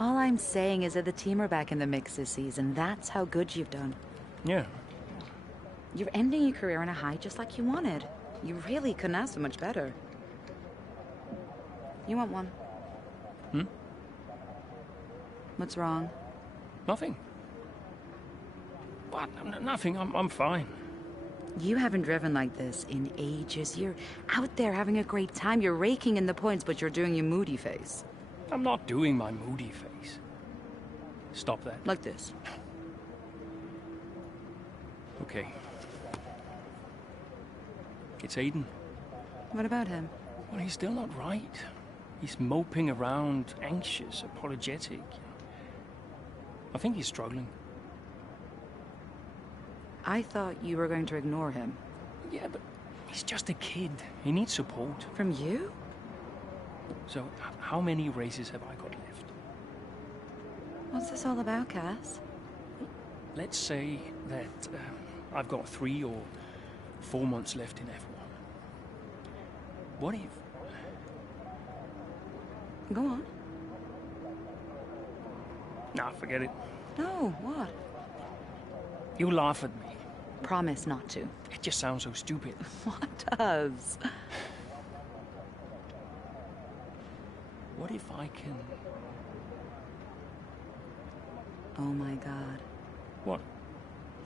All I'm saying is that the team are back in the mix this season. That's how good you've done. Yeah. You're ending your career on a high just like you wanted. You really couldn't ask for much better. You want one? Hmm? What's wrong? Nothing. What? Nothing. I'm fine. You haven't driven like this in ages. You're out there having a great time. You're raking in the points, but you're doing your moody face. I'm not doing my moody face. Stop that. Like this. Okay. It's Aiden. What about him? Well, he's still not right. He's moping around, anxious, apologetic. I think he's struggling. I thought you were going to ignore him. Yeah, but he's just a kid. He needs support. From you? So, how many races have I got left? What's this all about, Cass? Let's say that I've got 3 or 4 months left in F1. What if... Go on. Nah, forget it. No, what? You laugh at me. Promise not to. It just sounds so stupid. What does? What if I can... Oh my God. What?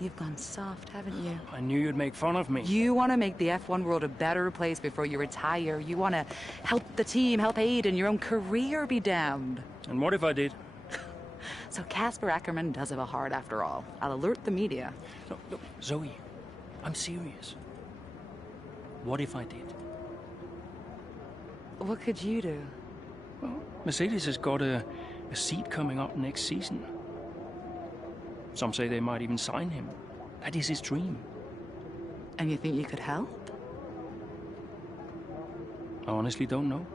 You've gone soft, haven't you? I knew you'd make fun of me. You want to make the F1 world a better place before you retire. You want to help the team, help Aiden, your own career be damned. And what if I did? So Casper Akkerman does have a heart after all. I'll alert the media. Look, Zoe, I'm serious. What if I did? What could you do? Well, Mercedes has got a seat coming up next season. Some say they might even sign him. That is his dream. And you think you could help? I honestly don't know.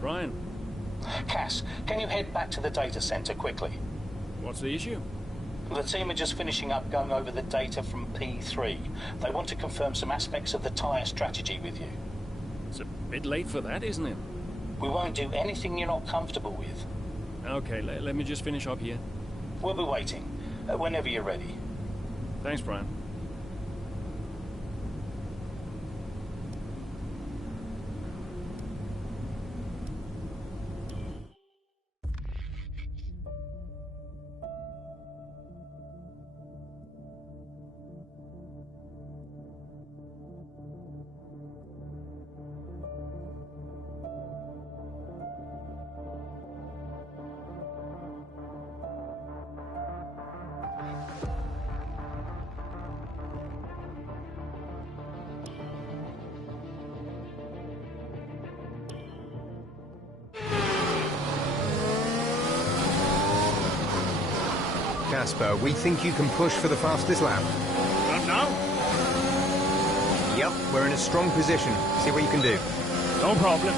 Brian. Cass, can you head back to the data center quickly? What's the issue? The team are just finishing up going over the data from P3. They want to confirm some aspects of the tyre strategy with you. It's a bit late for that, isn't it? We won't do anything you're not comfortable with. Okay, let me just finish up here. We'll be waiting, whenever you're ready. Thanks, Brian. Casper, we think you can push for the fastest lap. Not now? Yep, we're in a strong position. See what you can do. No problem.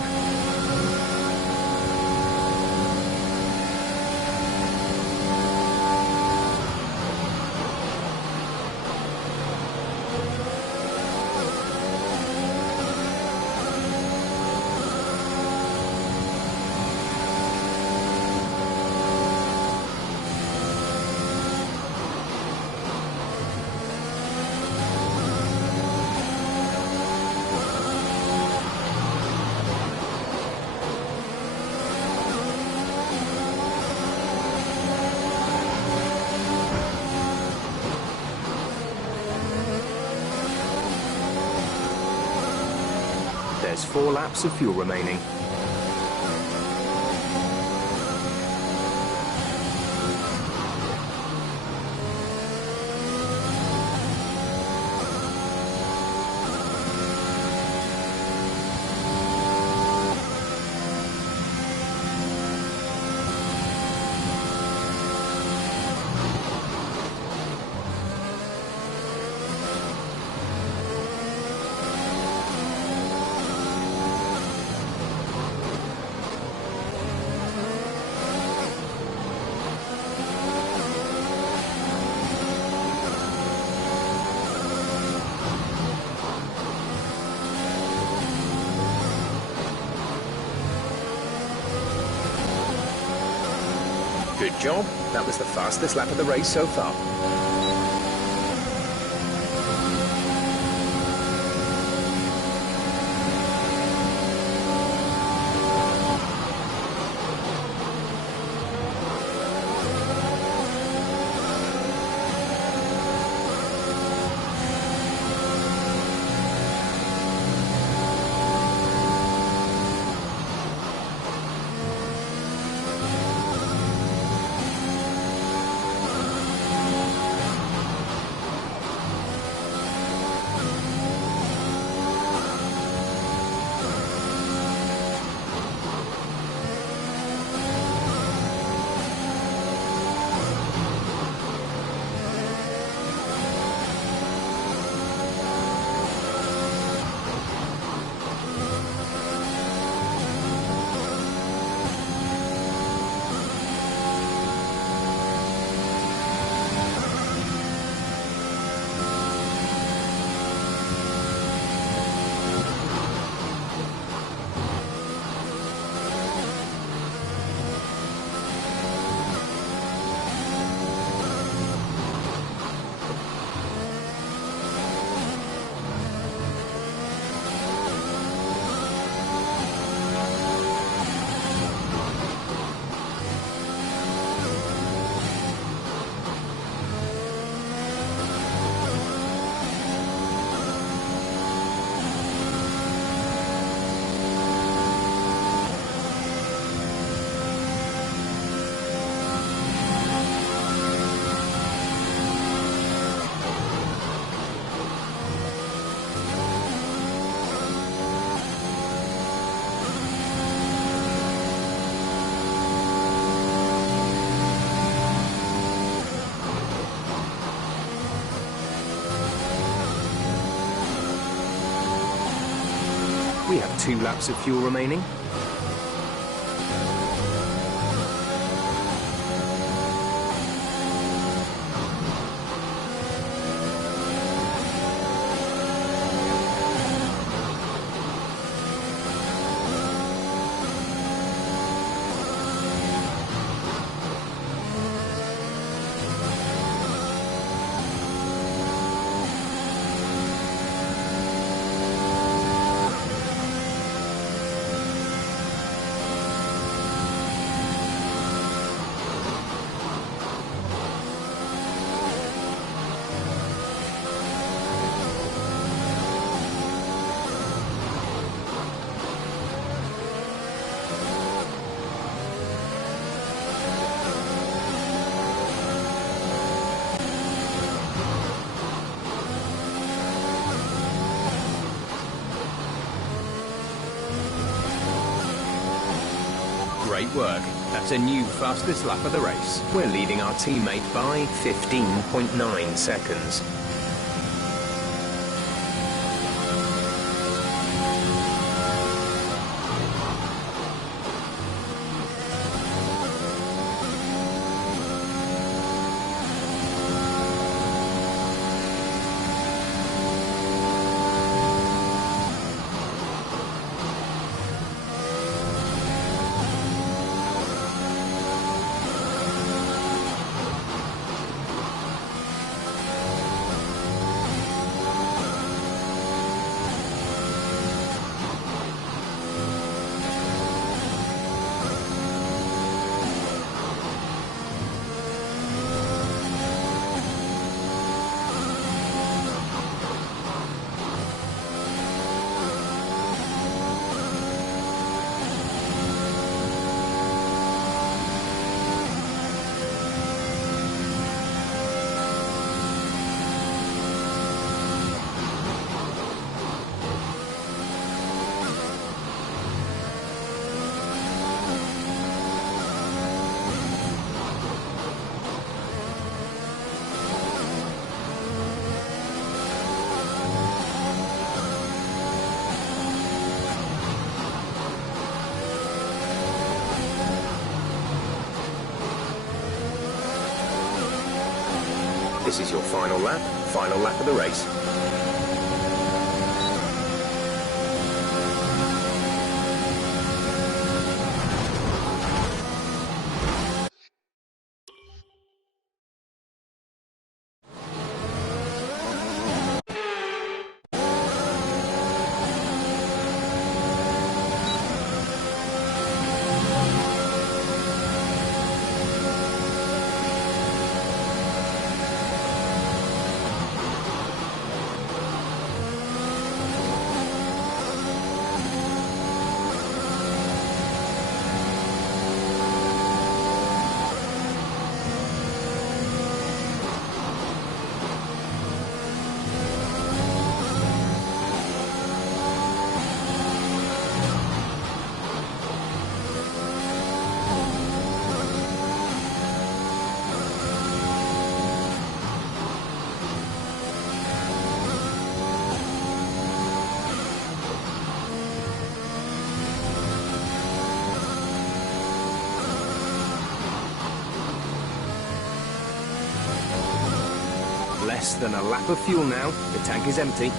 4 laps of fuel remaining. Good job. That was the fastest lap of the race so far. We have 2 laps of fuel remaining. Great work. That's a new fastest lap of the race. We're leading our teammate by 15.9 seconds. This is your final lap of the race. Less than a lap of fuel now. The tank is empty.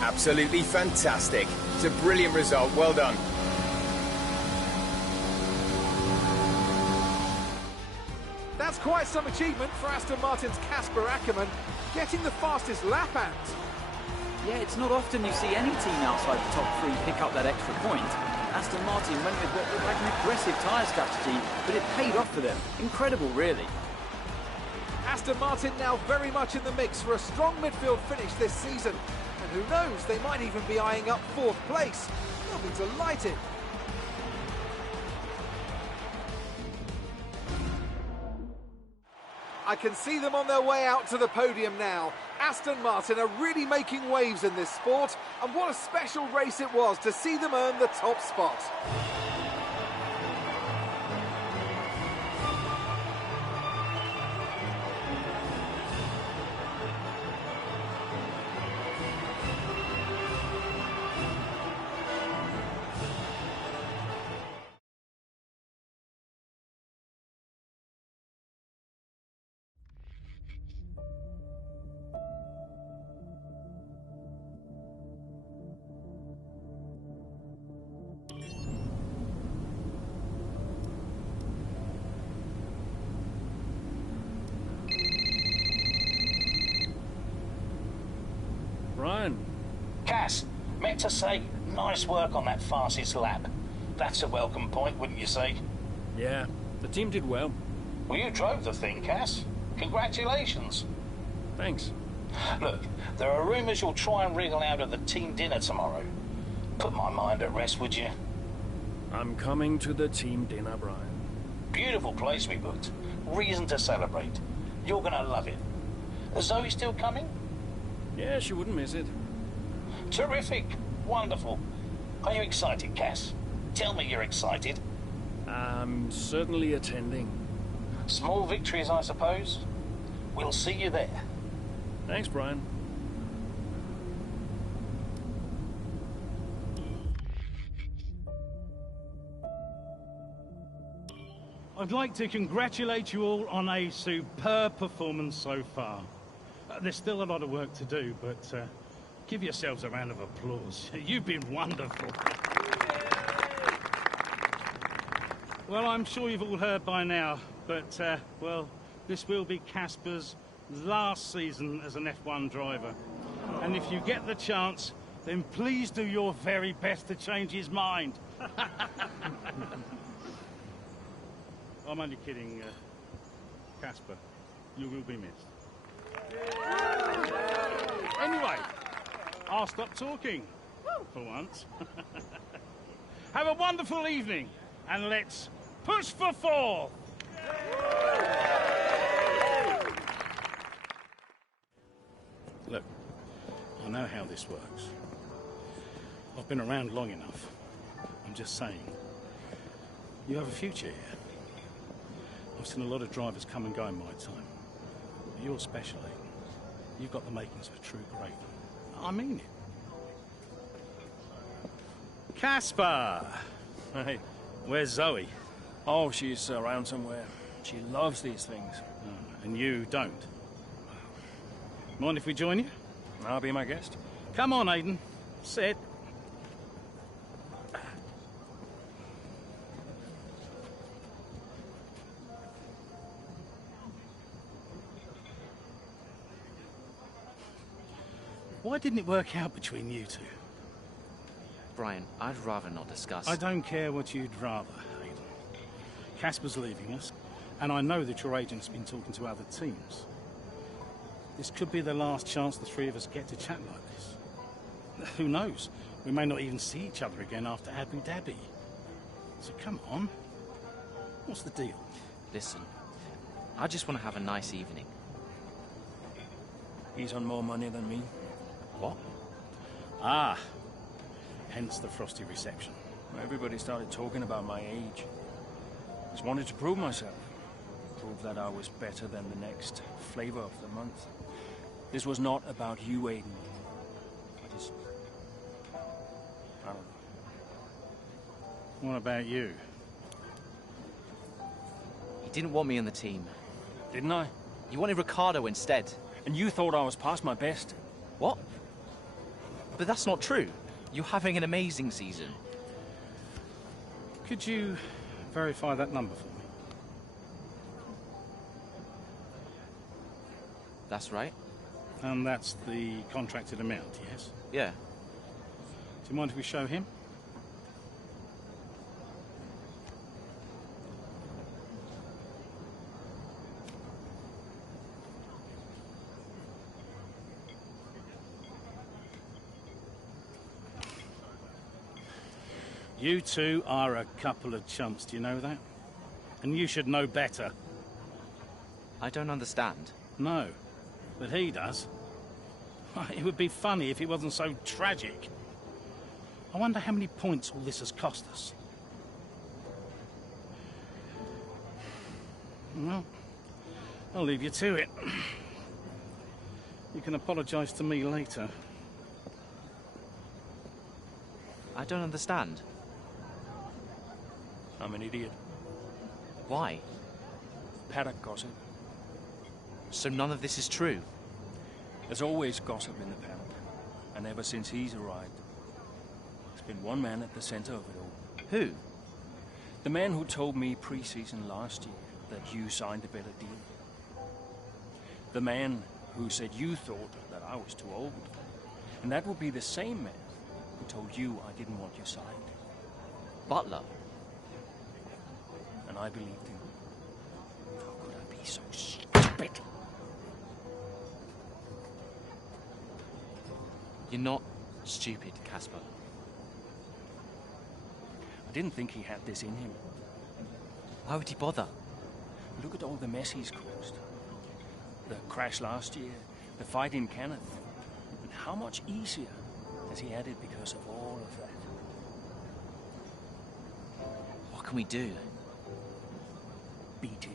Absolutely fantastic. It's a brilliant result. Well done. That's quite some achievement for Aston Martin's Casper Akkerman, getting the fastest lap out. Yeah, it's not often you see any team outside the top three pick up that extra point. Aston Martin went with what looked like an aggressive tyre strategy, but it paid off for them. Incredible, really. Aston Martin now very much in the mix for a strong midfield finish this season. And who knows, they might even be eyeing up 4th place. They'll be delighted. I can see them on their way out to the podium now. Aston Martin are really making waves in this sport, and what a special race it was to see them earn the top spot. Brian. Cass, meant to say, nice work on that fastest lap. That's a welcome point, wouldn't you say? Yeah, the team did well. Well, you drove the thing, Cass. Congratulations. Thanks. Look, there are rumours you'll try and wriggle out of the team dinner tomorrow. Put my mind at rest, would you? I'm coming to the team dinner, Brian. Beautiful place we booked. Reason to celebrate. You're gonna love it. Is Zoe still coming? Yeah, she wouldn't miss it. Terrific. Wonderful. Are you excited, Cass? Tell me you're excited. I'm certainly attending. Small victories, I suppose. We'll see you there. Thanks, Brian. I'd like to congratulate you all on a superb performance so far. There's still a lot of work to do, but give yourselves a round of applause. You've been wonderful. Well, I'm sure you've all heard by now, but, well, this will be Casper's last season as an F1 driver. And if you get the chance, then please do your very best to change his mind. I'm only kidding, Casper. You will be missed. Anyway, I'll stop talking, for once. Have a wonderful evening, and let's push for fourth. Look, I know how this works. I've been around long enough. I'm just saying, you have a future here. I've seen a lot of drivers come and go in my time. But you're special, Aiden. You've got the makings of a true great. I mean it. Casper! Hey, where's Zoe? Oh, she's around somewhere. She loves these things. And you don't. Mind if we join you? I'll be my guest. Come on, Aiden. Sit. Why didn't it work out between you two? Brian, I'd rather not discuss. I don't care what you'd rather, Aiden. Casper's leaving us, and I know that your agent's been talking to other teams. This could be the last chance the three of us get to chat like this. Who knows? We may not even see each other again after Abu Dhabi. So come on. What's the deal? Listen, I just want to have a nice evening. He's on more money than me. What? Ah. Hence the frosty reception. Everybody started talking about my age. Just wanted to prove myself. Prove that I was better than the next flavor of the month. This was not about you, Aiden. I don't know. What about you? You didn't want me on the team. Didn't I? You wanted Ricardo instead. And you thought I was past my best. What? But that's not true. You're having an amazing season. Could you verify that number for me? That's right. And that's the contracted amount, yes? Yeah. Do you mind if we show him? You two are a couple of chumps, do you know that? And you should know better. I don't understand. No, but he does. It would be funny if it wasn't so tragic. I wonder how many points all this has cost us. Well, I'll leave you to it. You can apologise to me later. I don't understand. I'm an idiot. Why? Paddock gossip. So none of this is true? There's always gossip in the paddock. And ever since he's arrived, there's been one man at the center of it all. Who? The man who told me pre-season last year that you signed a better deal. The man who said you thought that I was too old. And that would be the same man who told you I didn't want you signed. Butler? And I believed him. How could I be so stupid? You're not stupid, Casper. I didn't think he had this in him. Why would he bother? Look at all the mess he's caused. The crash last year, the fight in Kenneth. And how much easier has he had it because of all of that? What can we do? Beat him.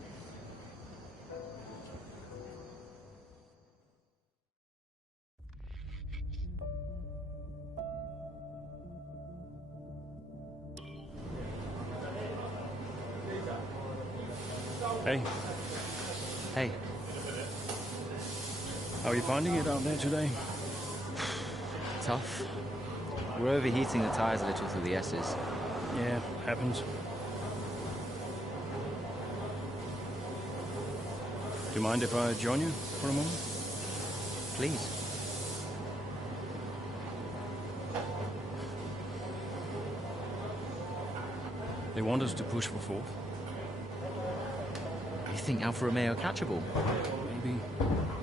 Hey, Hey, how are you finding it out there today? tough. We're overheating the tires a little through the S's. Yeah, happens. Do you mind if I join you for a moment? Please. They want us to push for fourth. You think Alfa Romeo catchable? Maybe.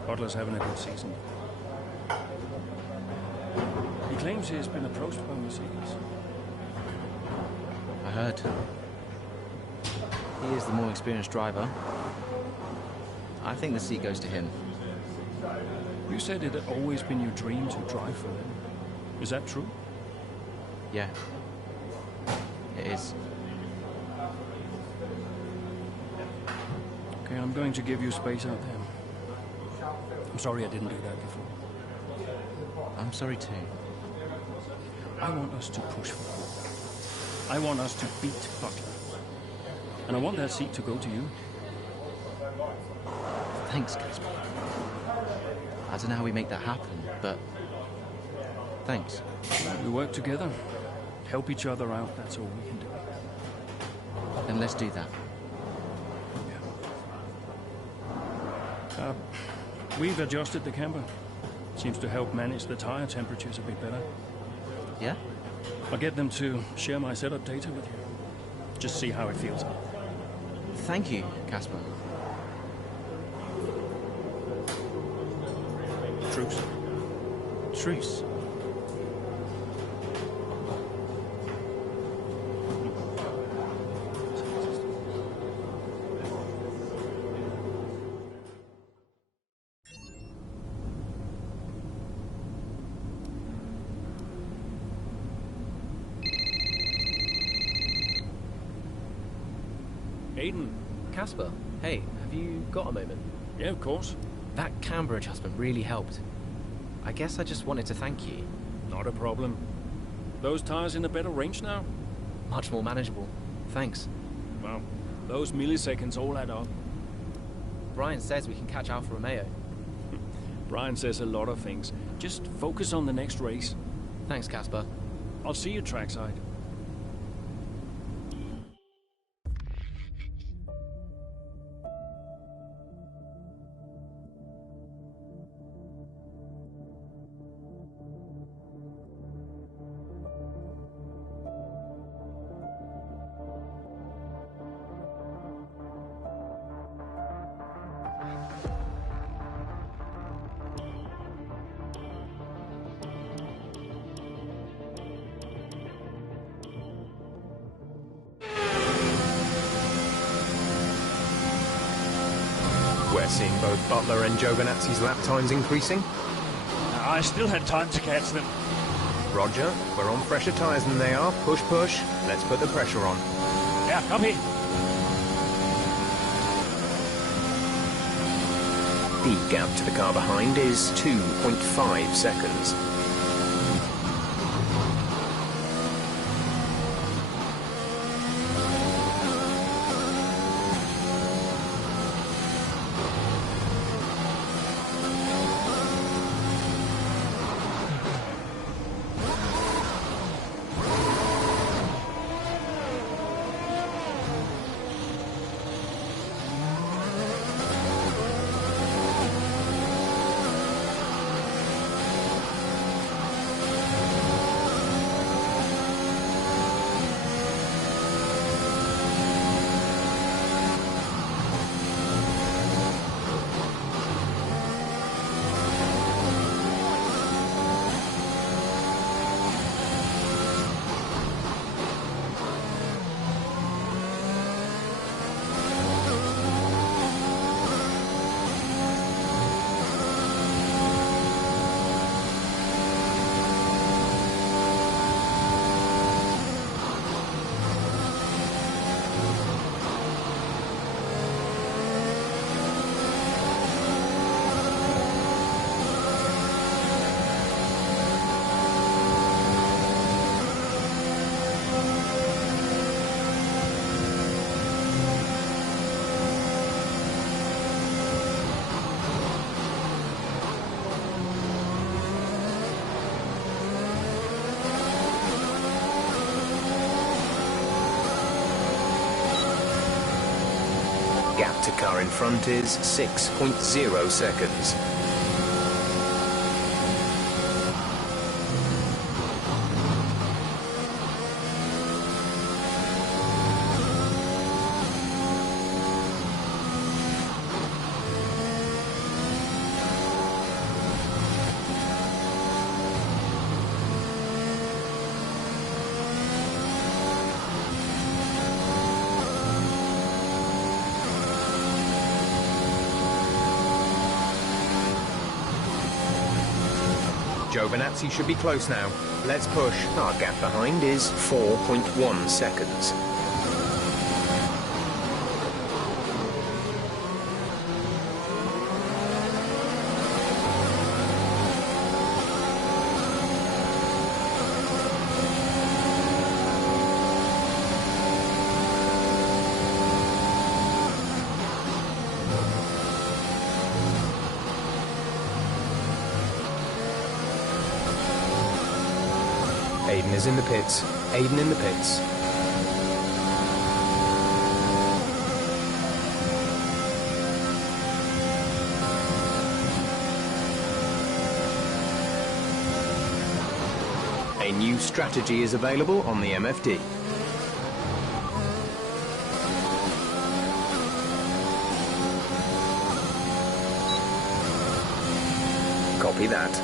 Butler's having a good season. He claims he's been approached by Mercedes. heard. He is the more experienced driver. I think the seat goes to him. You said it had always been your dream to drive for them. Is that true? Yeah. It is. Okay, I'm going to give you space out there. I'm sorry I didn't do that before. I'm sorry too. I want us to push forward. I want us to beat Butler. And I want that seat to go to you. Thanks, Casper. I don't know how we make that happen, but thanks. We work together, help each other out, that's all we can do. Then let's do that. We've adjusted the camber. Seems to help manage the tire temperatures a bit better. Yeah? I'll get them to share my setup data with you. Just see how it feels. Thank you, Casper. Truce. Truce. Aiden. Casper, hey, have you got a moment? Yeah, of course. That camber adjustment really helped. I guess I just wanted to thank you. Not a problem. Those tires in a better range now? Much more manageable. Thanks. Well, those milliseconds all add up. Brian says we can catch Alfa Romeo. Brian says a lot of things. Just focus on the next race. Thanks, Casper. I'll see you trackside. We're seeing both Butler and Giovinazzi's lap times increasing. I still had time to catch them. Roger, we're on fresher tyres than they are. Push, push. Let's put the pressure on. Yeah, copy. The gap to the car behind is 2.5 seconds. Gap to car in front is 6.0 seconds. Giovinazzi should be close now. Let's push. Our gap behind is 4.1 seconds. Aiden is in the pits. Aiden in the pits. A new strategy is available on the MFD. Copy that.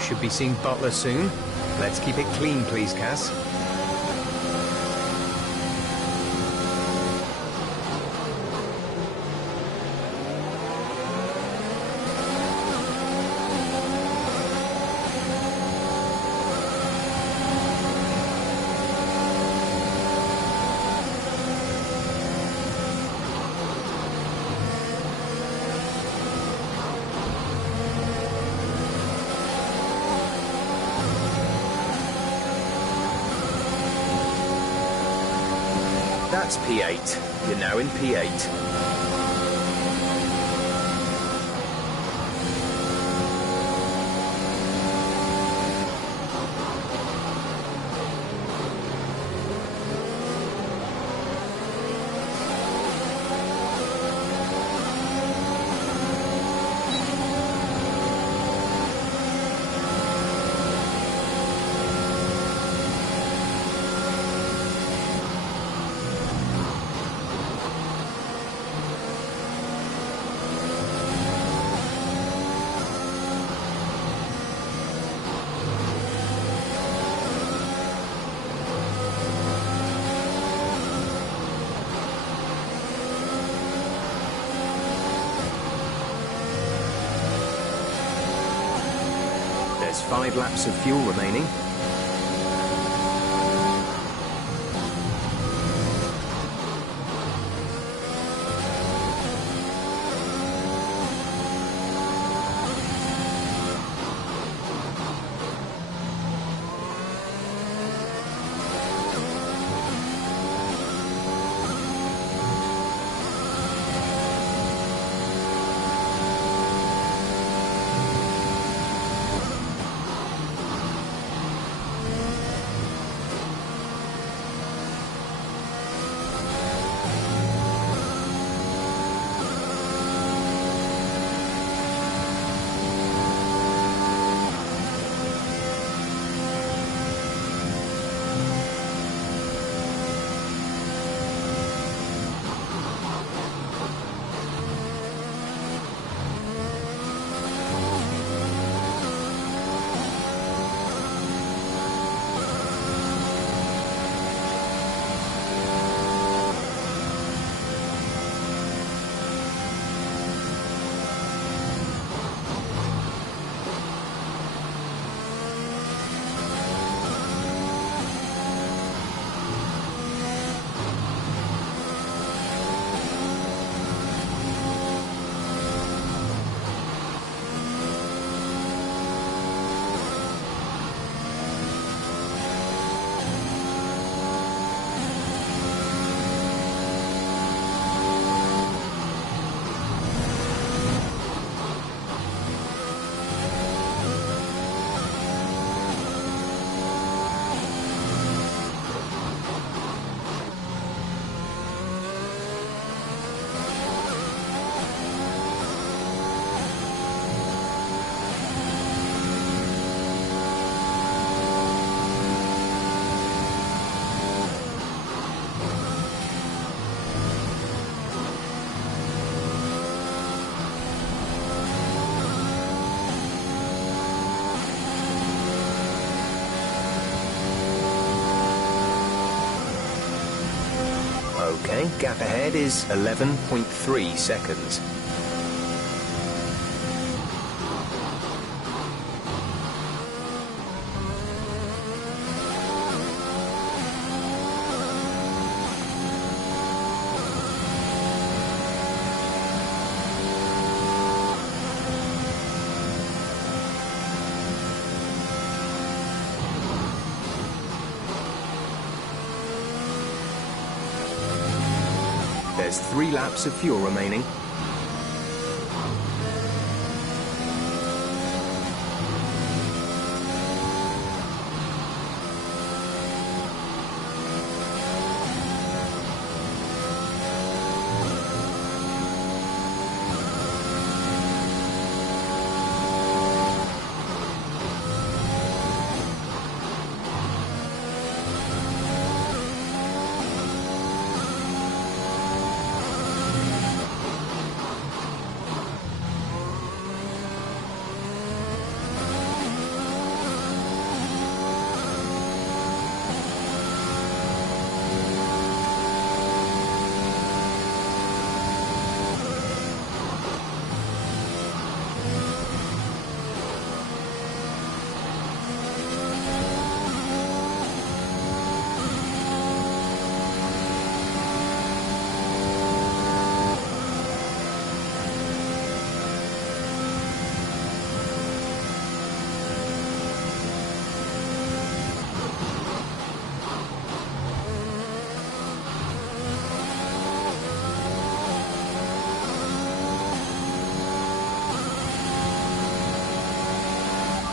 Should be seeing Butler soon. Let's keep it clean, please, Cass. That's P8. You're now in P8. There's 5 laps of fuel remaining. Gap ahead is 11.3 seconds. There's 3 laps of fuel remaining.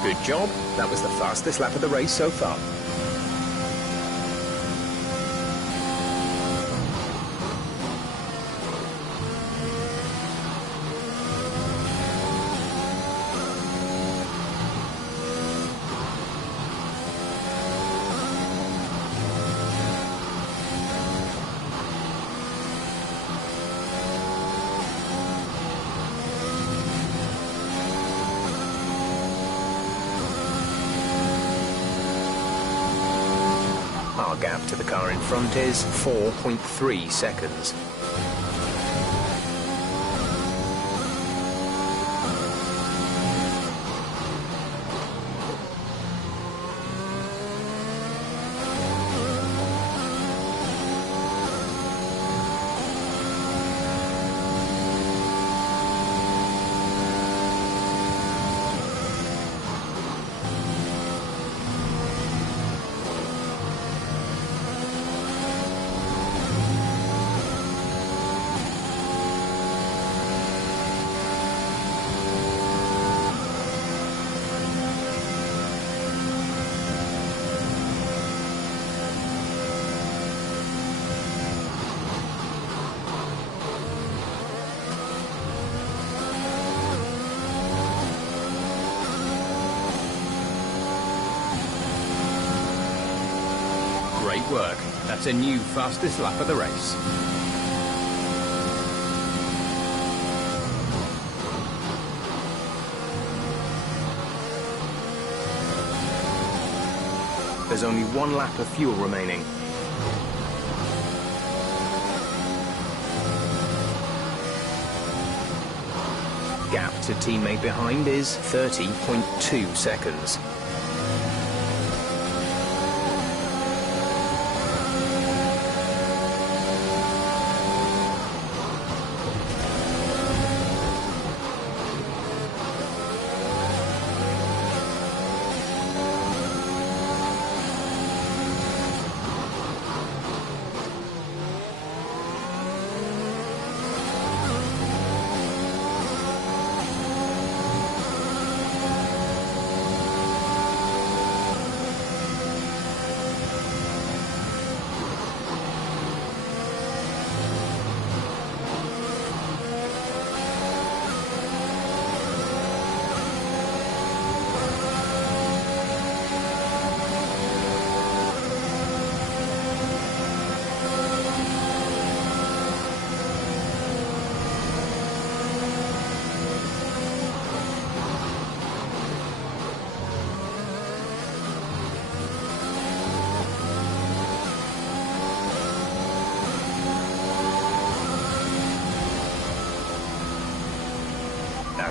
Good job. That was the fastest lap of the race so far. Our gap to the car in front is 4.3 seconds. Great work. That's a new fastest lap of the race. There's only 1 lap of fuel remaining. Gap to teammate behind is 30.2 seconds.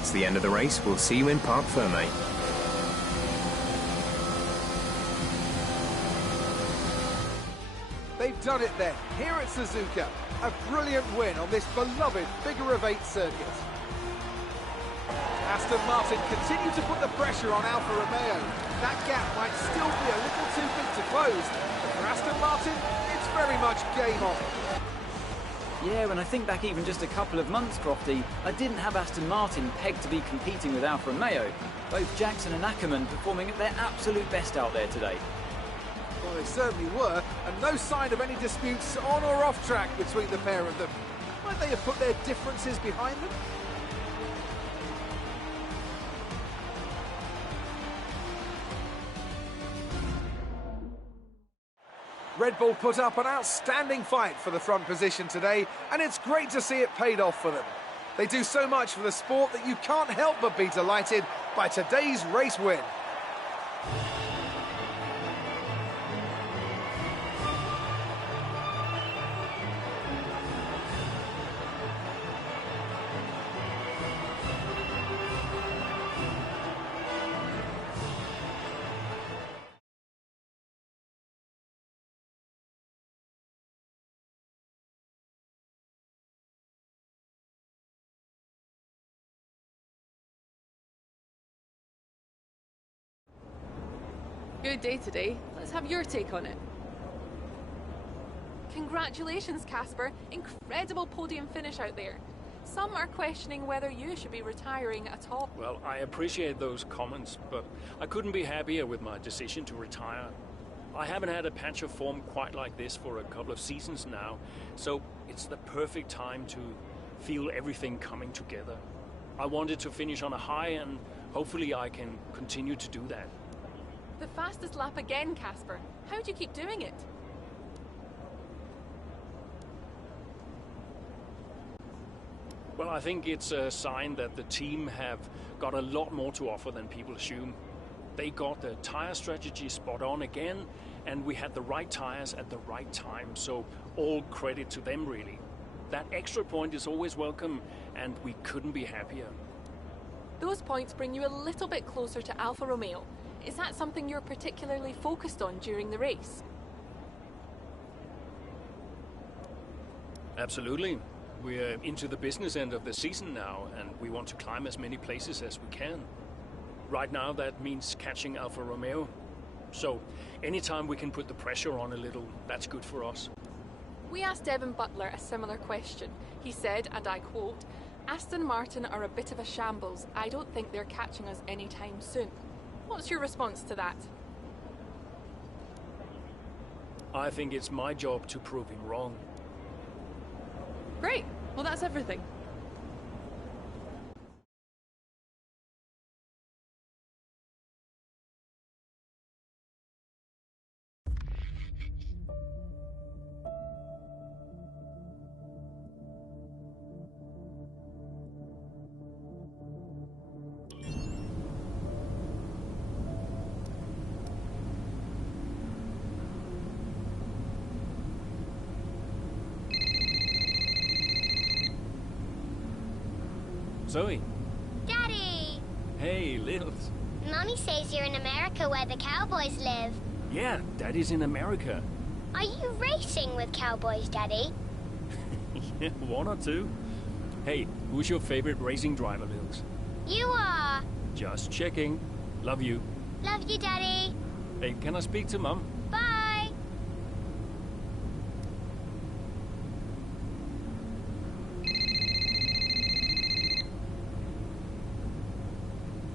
That's the end of the race. We'll see you in Parc Fermé. They've done it then, here at Suzuka. A brilliant win on this beloved figure-of-8 circuit. Aston Martin continue to put the pressure on Alfa Romeo. That gap might still be a little too big to close, but for Aston Martin, it's very much game on. Yeah, when I think back even just a couple of months, Crofty, I didn't have Aston Martin pegged to be competing with Alfa Romeo. Both Jackson and Akkerman performing at their absolute best out there today. Well, they certainly were, and no sign of any disputes on or off track between the pair of them. Might they have put their differences behind them? Red Bull put up an outstanding fight for the front position today, and it's great to see it paid off for them. They do so much for the sport that you can't help but be delighted by today's race win. Good day today. Let's have your take on it. Congratulations, Casper. Incredible podium finish out there. Some are questioning whether you should be retiring at all. Well, I appreciate those comments, but I couldn't be happier with my decision to retire. I haven't had a patch of form quite like this for a couple of seasons now, so it's the perfect time to feel everything coming together. I wanted to finish on a high, and hopefully I can continue to do that. The fastest lap again, Casper. How do you keep doing it? Well, I think it's a sign that the team have got a lot more to offer than people assume. They got the tire strategy spot on again, and we had the right tires at the right time, so all credit to them, really. That extra point is always welcome, and we couldn't be happier. Those points bring you a little bit closer to Alfa Romeo. Is that something you're particularly focused on during the race? Absolutely. We're into the business end of the season now, and we want to climb as many places as we can. Right now, that means catching Alfa Romeo. So, anytime we can put the pressure on a little, that's good for us. We asked Devin Butler a similar question. He said, and I quote, "Aston Martin are a bit of a shambles. I don't think they're catching us anytime soon." What's your response to that? I think it's my job to prove him wrong. Great. Well, that's everything. Zoe. Daddy! Hey, Littles. Mommy says you're in America where the cowboys live. Yeah, Daddy's in America. Are you racing with cowboys, Daddy? Yeah, one or two. Hey, who's your favorite racing driver, Littles? You are. Just checking. Love you. Love you, Daddy. Hey, can I speak to Mum? Bye.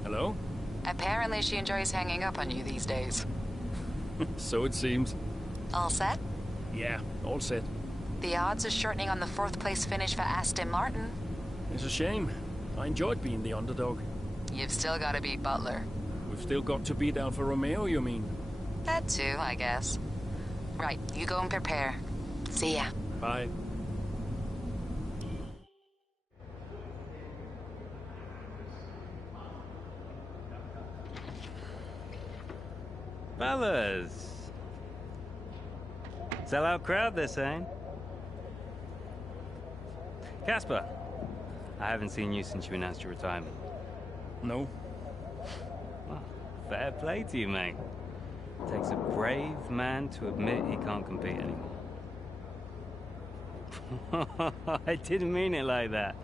Hello? Apparently she enjoys hanging up on you these days. So it seems. All set? Yeah, all set. The odds are shortening on the 4th place finish for Aston Martin. It's a shame. I enjoyed being the underdog. You've still got to beat Butler. We've still got to beat Alfa Romeo, you mean? That too, I guess. Right, you go and prepare. See ya. Bye. Fellas! Sell-out crowd this ain't. Casper, I haven't seen you since you announced your retirement. No. Well, fair play to you, mate. Takes a brave man to admit he can't compete anymore. I didn't mean it like that.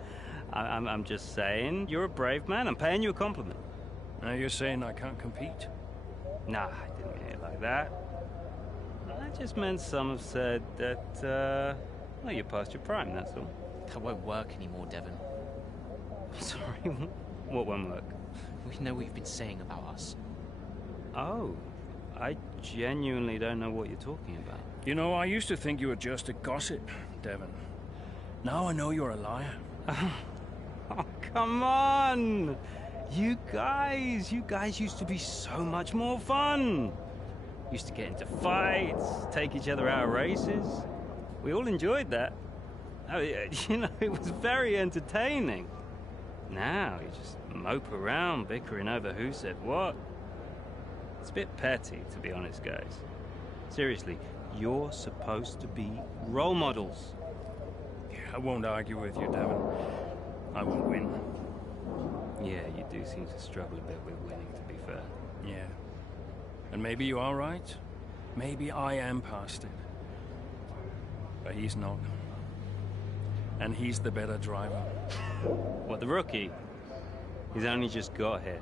I'm just saying you're a brave man. I'm paying you a compliment. Now you're saying I can't compete? Nah, I didn't mean it like that. I just meant some have said that, well, you're past your prime, that's all. That won't work anymore, Devon. Sorry, what won't work? We know what you've been saying about us. Oh, I genuinely don't know what you're talking about. You know, I used to think you were just a gossip, Devon. Now I know you're a liar. Oh, come on! You guys used to be so much more fun. Used to get into fights, take each other out of races. We all enjoyed that. I mean, you know, it was very entertaining. Now you just mope around bickering over who said what. It's a bit petty, to be honest, guys. Seriously, you're supposed to be role models. Yeah, I won't argue with you, Devon. I won't win. Yeah, you do seem to struggle a bit with winning, to be fair. Yeah. And maybe you are right. Maybe I am past it. But he's not. And he's the better driver. What, the rookie? He's only just got here.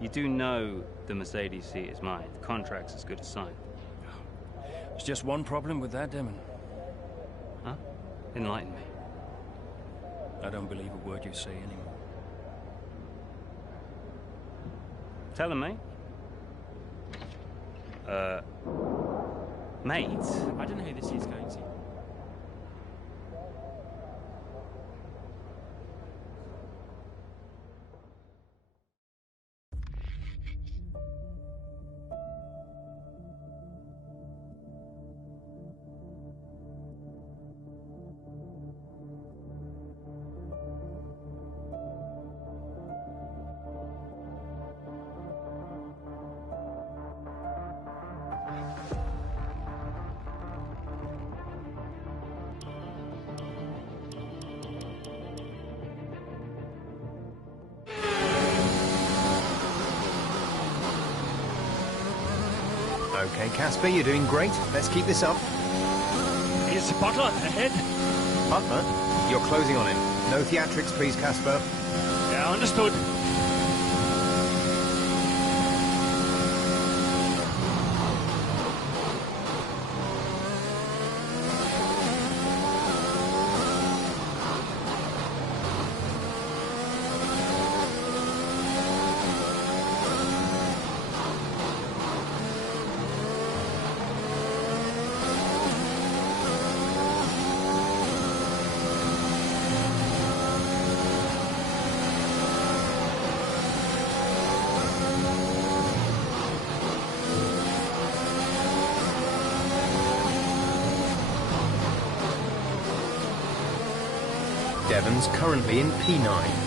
You do know the Mercedes seat is mine. The contract's as good as signed. There's just one problem with that, Demon. Huh? Enlighten me. I don't believe a word you say anymore. Tell him, mate. Mate? I don't know who this is going to. Okay, Casper, you're doing great. Let's keep this up. Here's Butler ahead. Butler, you're closing on him. No theatrics, please, Casper. Yeah, understood. Devon's currently in P9.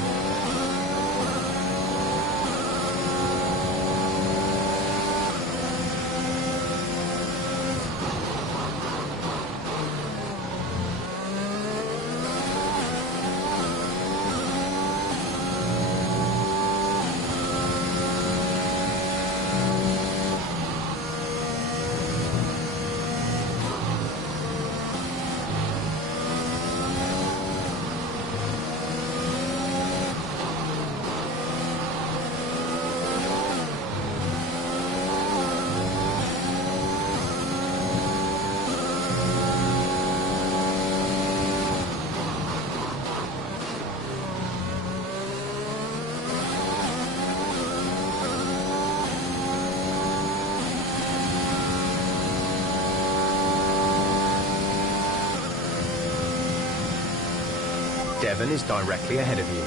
Devon is directly ahead of you.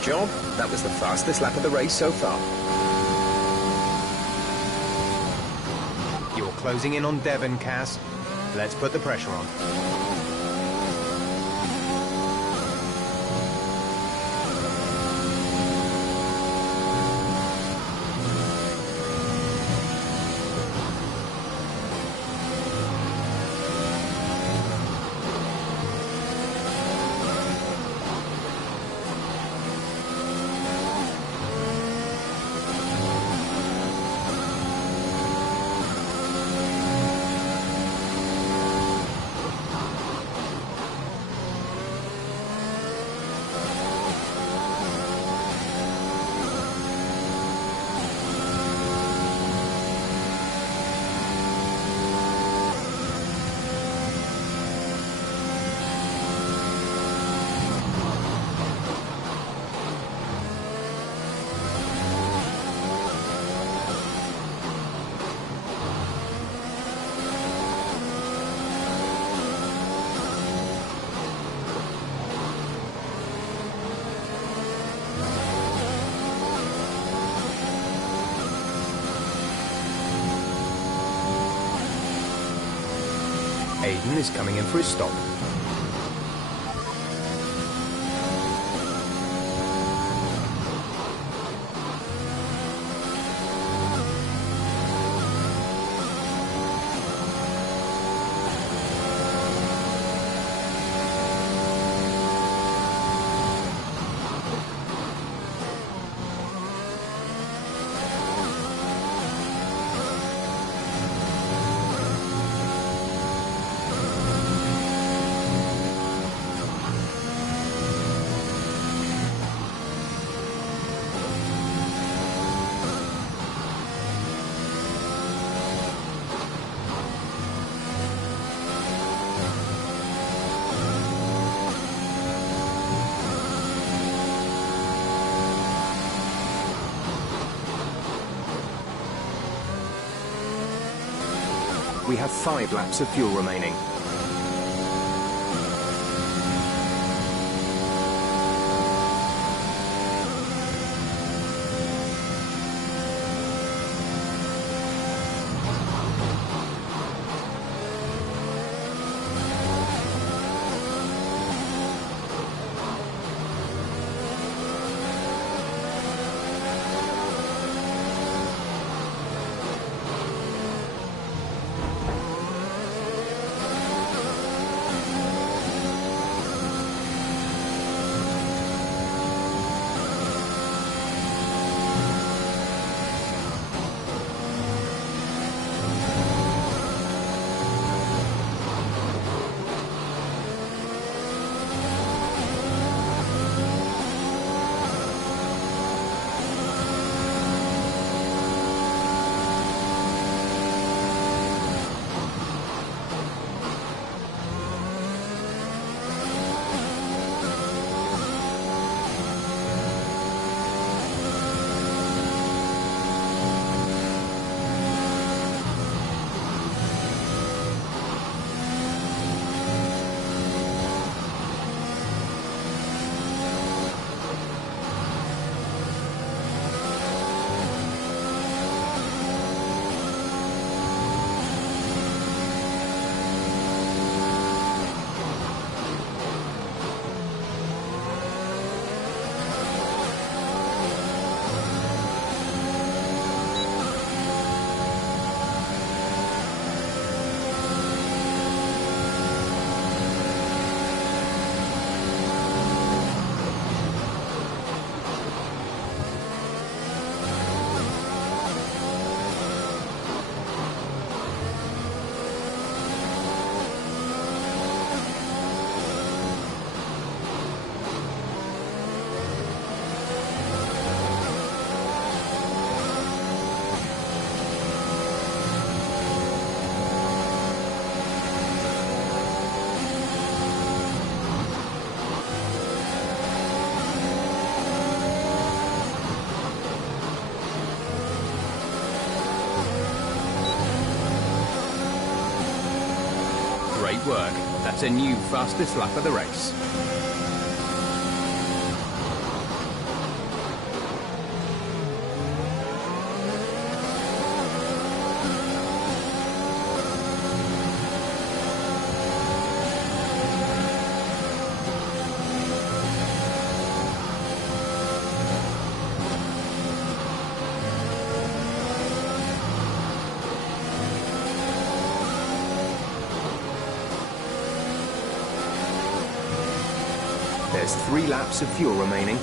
Good job. That was the fastest lap of the race so far. You're closing in on Devon, Cass. Let's put the pressure on. Aiden is coming in for his stop. We have 5 laps of fuel remaining. Great work. That's a new fastest lap of the race. Just 3 laps of fuel remaining.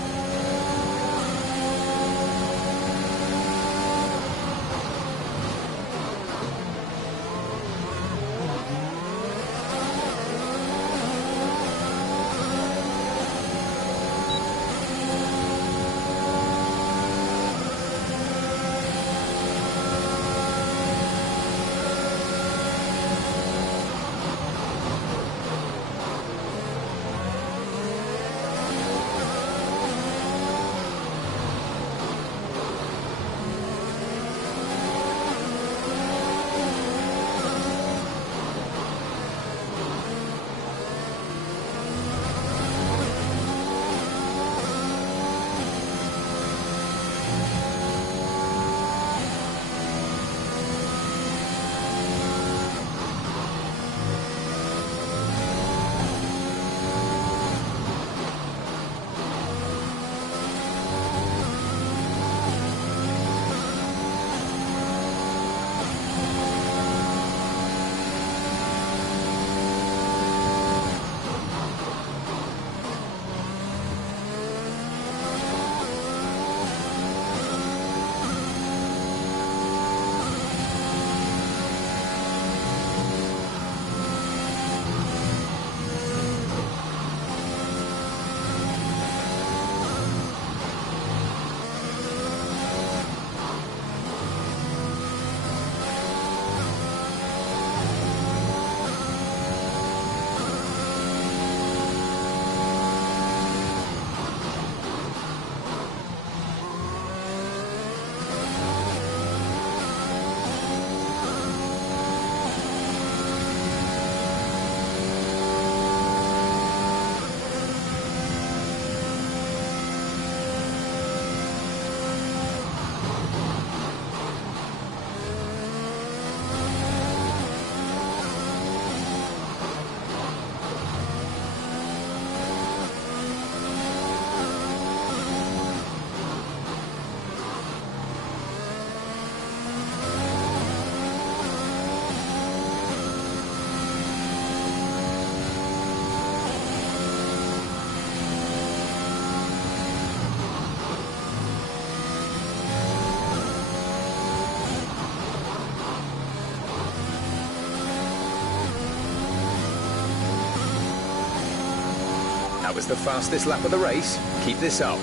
That was the fastest lap of the race. Keep this up.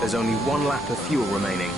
There's only 1 lap of fuel remaining.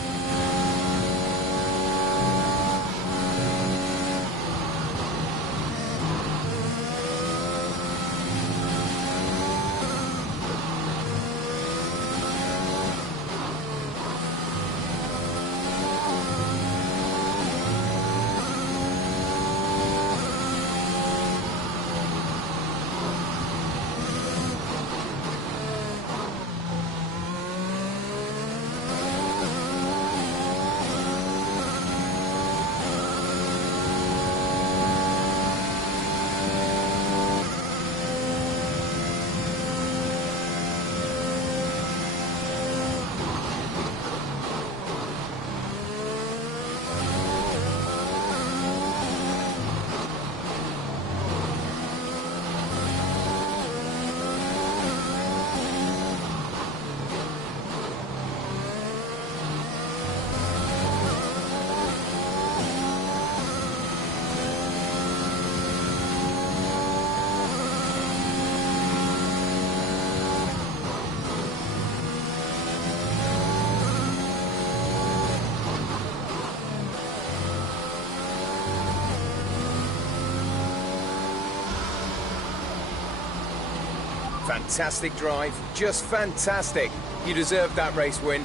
Fantastic drive, just fantastic. You deserved that race win.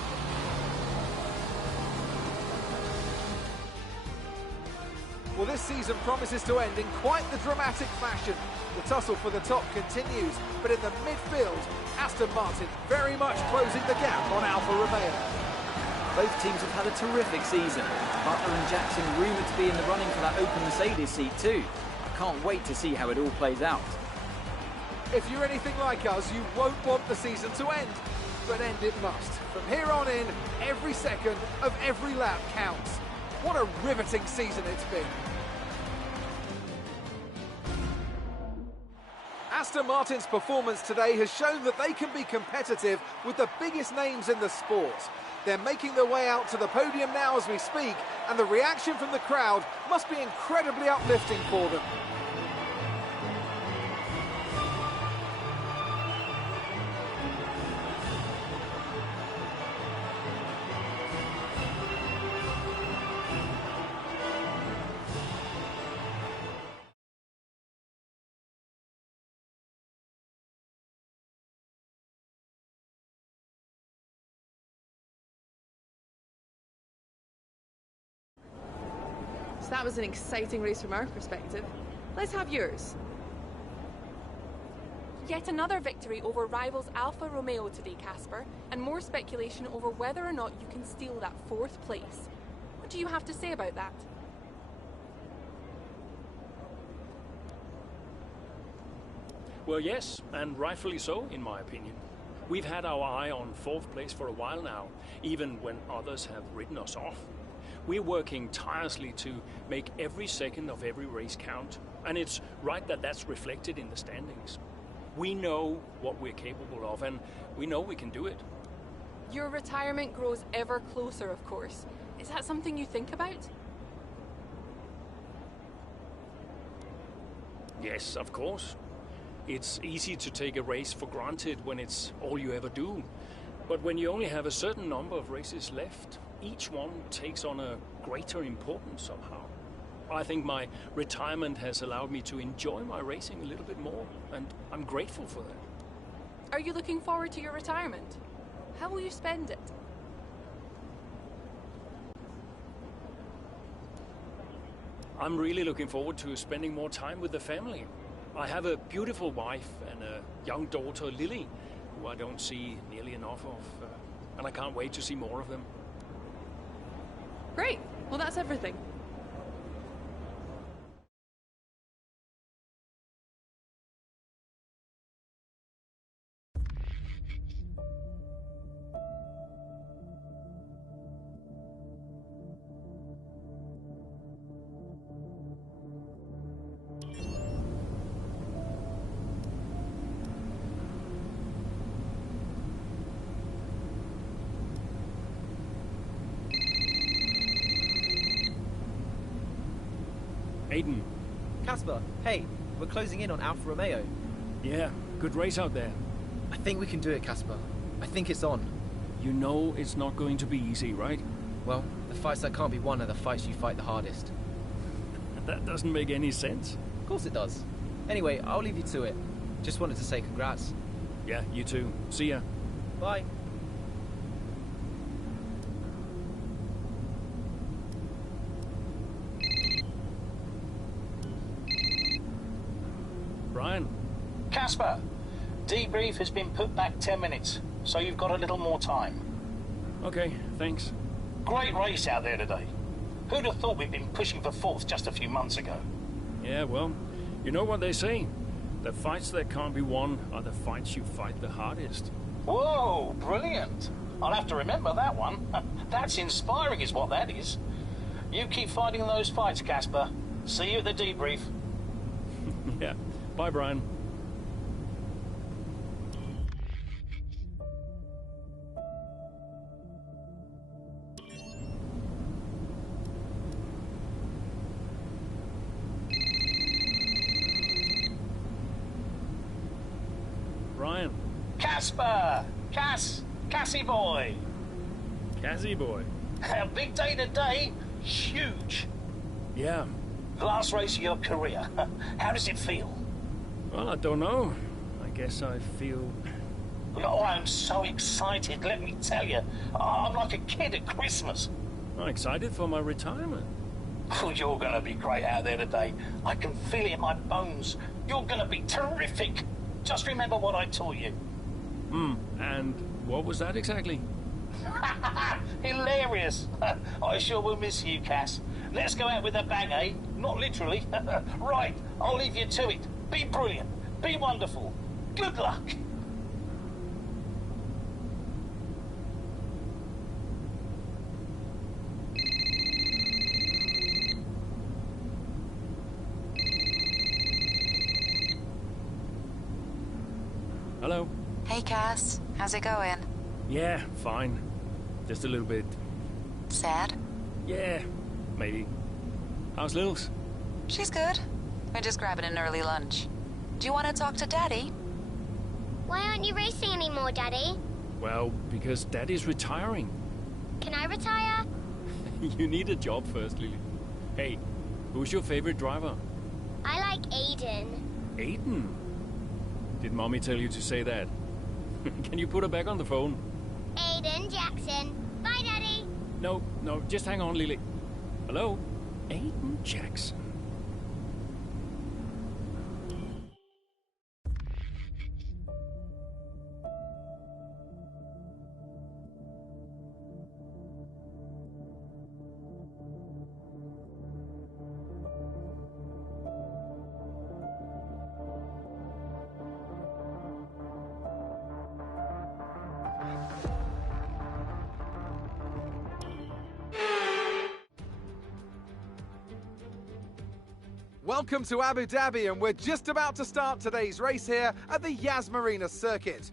Well, this season promises to end in quite the dramatic fashion. The tussle for the top continues, but in the midfield, Aston Martin very much closing the gap on Alfa Romeo. Both teams have had a terrific season. Butler and Jackson rumoured to be in the running for that open Mercedes seat too. I can't wait to see how it all plays out. If you're anything like us, you won't want the season to end. but end it must. From here on in, every second of every lap counts. What a riveting season it's been. Aston Martin's performance today has shown that they can be competitive with the biggest names in the sport. They're making their way out to the podium now as we speak, and the reaction from the crowd must be incredibly uplifting for them. So that was an exciting race from our perspective. Let's have yours. Yet another victory over rivals Alfa Romeo today, Casper, and more speculation over whether or not you can steal that 4th place. What do you have to say about that? Well, yes, and rightfully so, in my opinion. We've had our eye on 4th place for a while now, even when others have ridden us off. We're working tirelessly to make every second of every race count, and it's right that that's reflected in the standings. We know what we're capable of, and we know we can do it. Your retirement grows ever closer, of course. Is that something you think about? Yes, of course. It's easy to take a race for granted when it's all you ever do. But when you only have a certain number of races left, each one takes on a greater importance somehow. I think my retirement has allowed me to enjoy my racing a little bit more, and I'm grateful for that. Are you looking forward to your retirement? How will you spend it? I'm really looking forward to spending more time with the family. I have a beautiful wife and a young daughter, Lily, who I don't see nearly enough of, and I can't wait to see more of them. Great. Well, that's everything. Aiden. Casper, hey, we're closing in on Alfa Romeo. Yeah, good race out there. I think we can do it, Casper. I think it's on. You know it's not going to be easy, right? Well, the fights that can't be won are the fights you fight the hardest. That doesn't make any sense. Of course it does. Anyway, I'll leave you to it. Just wanted to say congrats. Yeah, you too. See ya. Bye. Brian. Casper, debrief has been put back 10 minutes, so you've got a little more time. Okay, thanks. Great race out there today. Who'd have thought we'd been pushing for 4th just a few months ago? Yeah, well, you know what they say. The fights that can't be won are the fights you fight the hardest. Whoa, brilliant. I'll have to remember that one. That's inspiring is what that is. You keep fighting those fights, Casper. See you at the debrief. Yeah. Bye, Brian. Brian. Casper! Cassie boy! Cassie boy. A big day today. Huge. Yeah. Last race of your career. How does it feel? Well, I don't know. I guess I feel... Oh, I'm so excited, let me tell you. I'm like a kid at Christmas. I'm excited for my retirement. Oh, you're going to be great out there today. I can feel it in my bones. You're going to be terrific. Just remember what I taught you. And what was that exactly? Hilarious. I sure will miss you, Cass. Let's go out with a bang, eh? Not literally. Right, I'll leave you to it. Be brilliant. Be wonderful. Good luck. Cass. How's it going? Yeah, fine. Just a little bit... Sad? Yeah, maybe. How's Lils? She's good. We're just grabbing an early lunch. Do you want to talk to Daddy? Why aren't you racing anymore, Daddy? Well, because Daddy's retiring. Can I retire? You need a job first, Lily. Hey, who's your favorite driver? I like Aiden. Aiden? Did Mommy tell you to say that? Can you put her back on the phone? Aiden Jackson. Bye, Daddy. No, just hang on, Lily. Hello? Aiden Jackson. Welcome to Abu Dhabi, and we're just about to start today's race here at the Yas Marina circuit.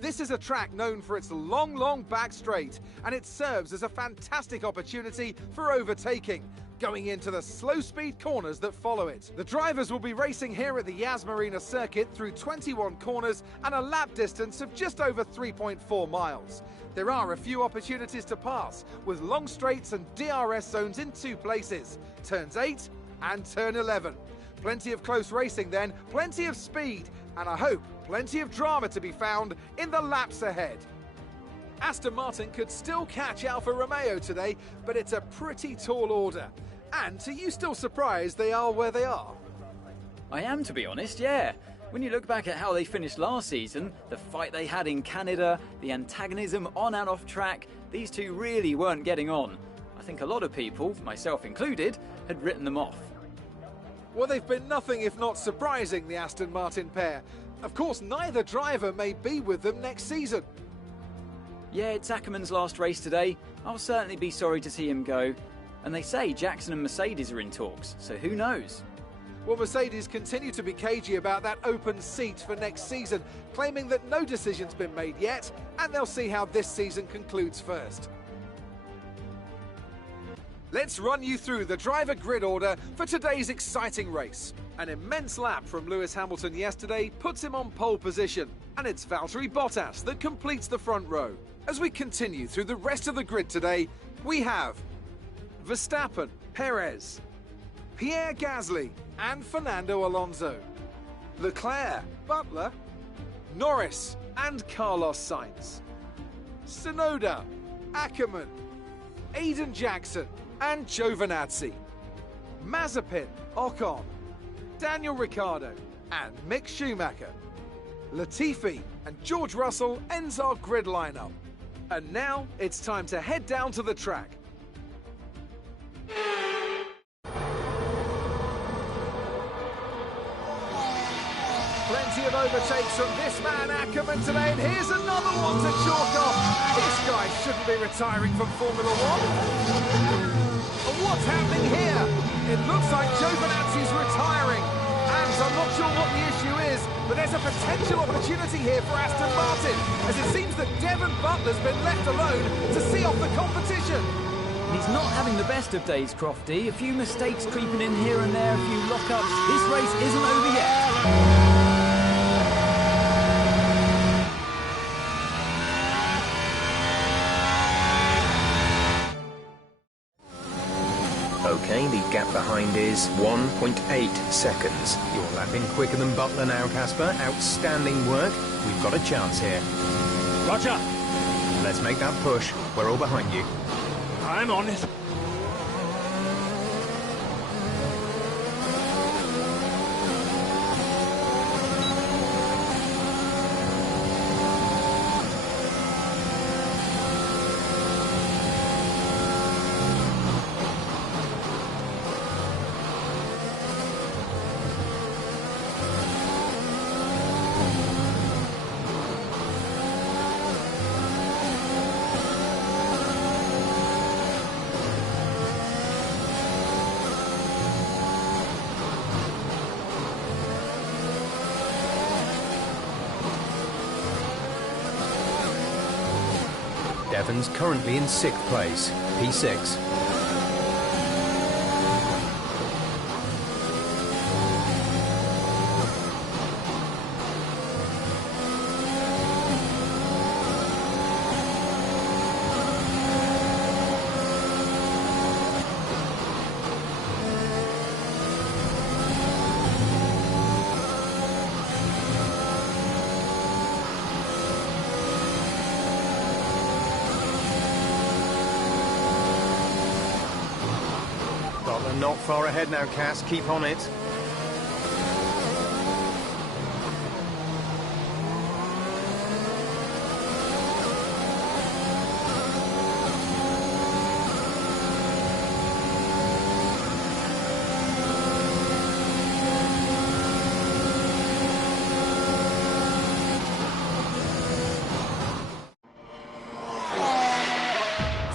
This is a track known for its long back straight, and it serves as a fantastic opportunity for overtaking, going into the slow speed corners that follow it. The drivers will be racing here at the Yas Marina circuit through 21 corners and a lap distance of just over 3.4 miles. There are a few opportunities to pass, with long straights and DRS zones in 2 places, turns 8 and turn 11. Plenty of close racing then, plenty of speed, and I hope plenty of drama to be found in the laps ahead. Aston Martin could still catch Alfa Romeo today, but it's a pretty tall order. And are you still surprised they are where they are? I am, to be honest, yeah. When you look back at how they finished last season, the fight they had in Canada, the antagonism on and off track, these two really weren't getting on. I think a lot of people, myself included, had written them off. Well, they've been nothing if not surprising, the Aston Martin pair. Of course, neither driver may be with them next season. Yeah, it's Akkerman's last race today. I'll certainly be sorry to see him go. And they say Jackson and Mercedes are in talks, so who knows? Well, Mercedes continue to be cagey about that open seat for next season, claiming that no decision's been made yet, and they'll see how this season concludes first. Let's run you through the driver grid order for today's exciting race. An immense lap from Lewis Hamilton yesterday puts him on pole position, and it's Valtteri Bottas that completes the front row. As we continue through the rest of the grid today, we have Verstappen, Perez, Pierre Gasly and Fernando Alonso, Leclerc, Butler, Norris and Carlos Sainz, Tsunoda, Akkerman, Aiden Jackson and Giovinazzi, Mazepin, Ocon, Daniel Ricciardo and Mick Schumacher. Latifi and George Russell ends our grid lineup. And now it's time to head down to the track. Plenty of overtakes from this man Akkerman today, and here's another one to chalk off. This guy shouldn't be retiring from Formula One. And what's happening here? It looks like Giovinazzi's retiring. And I'm not sure what the issue is, but there's a potential opportunity here for Aston Martin, as it seems that Devon Butler's been left alone to see off the competition. He's not having the best of days, Crofty. A few mistakes creeping in here and there, a few lockups. This race isn't over yet. Okay, the gap behind is 1.8 seconds. You're lapping quicker than Butler now, Casper. Outstanding work. We've got a chance here. Roger. Let's make that push. We're all behind you. I'm on it. Devon's currently in 6th place, P6. Not far ahead now, Cass. Keep on it.